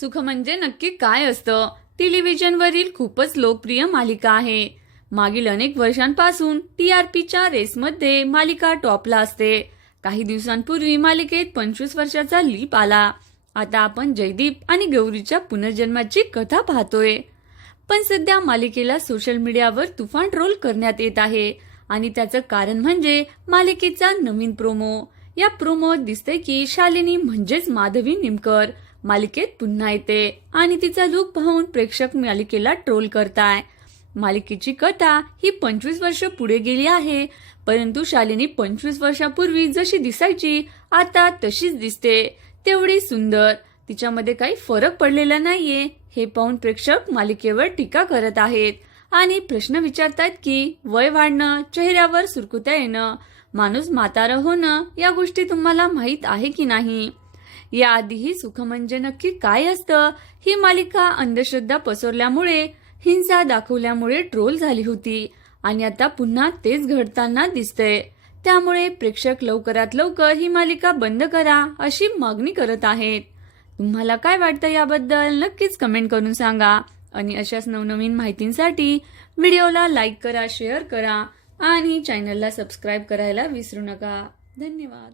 सुख म्हणजे नक्की काय असतं? टेलिव्हिजनवरील खूपच लोकप्रिय मालिका आहे. मागील अनेक वर्षांपासून टी आर पीच्या रेसमध्ये मालिका टॉपला असते. काही दिवसांपूर्वी मालिकेत पंचवीस वर्षाचा लीप आला. आता आपण जयदीप आणि गौरीच्या पुनर्जन्माची कथा पाहतोय. पण सध्या मालिकेला सोशल मीडियावर तुफान ट्रोल करण्यात येत आहे. आणि त्याचं कारण म्हणजे मालिकेचा नवीन प्रोमो. या प्रोमोत दिसते की शालिनी म्हणजेच माधवी निमकर. मालिकेत पुन्हा येते आणि तिचा लुक पाहून प्रेक्षक मालिकेला ट्रोल करताय. मालिकेची कथा ही पंचवीस वर्ष पुढे गेली आहे परंतु शालिनी पंचवीस वर्षापूर्वी जशी दिसायची आता तशीच दिसते. तेवढी सुंदर. तिच्यामध्ये काही फरक पडलेला नाहीये हे पाहून प्रेक्षक मालिकेवर टीका करत आहेत आणि प्रश्न विचारतात की वय वाढणं चेहऱ्यावर सुरकुत्या येणं माणूस म्हातारं होणं या गोष्टी तुम्हाला माहीत आहे की नाही? याआधीही सुख म्हणजे नक्की काय असतं? ही मालिका अंधश्रद्धा पसरल्यामुळे हिंसा दाखवल्यामुळे ट्रोल झाली होती. आणि आता पुन्हा तेच घडताना दिसतंय. त्यामुळे प्रेक्षक लवकरात लवकर ही मालिका बंद करा अशी मागणी करत आहेत. तुम्हाला काय वाटतं याबद्दल नक्कीच कमेंट करून सांगा. आणि अशाच नवनवीन माहितींसाठी व्हिडिओला लाईक करा शेअर करा आणि चॅनलला सबस्क्राईब करायला विसरू नका. धन्यवाद.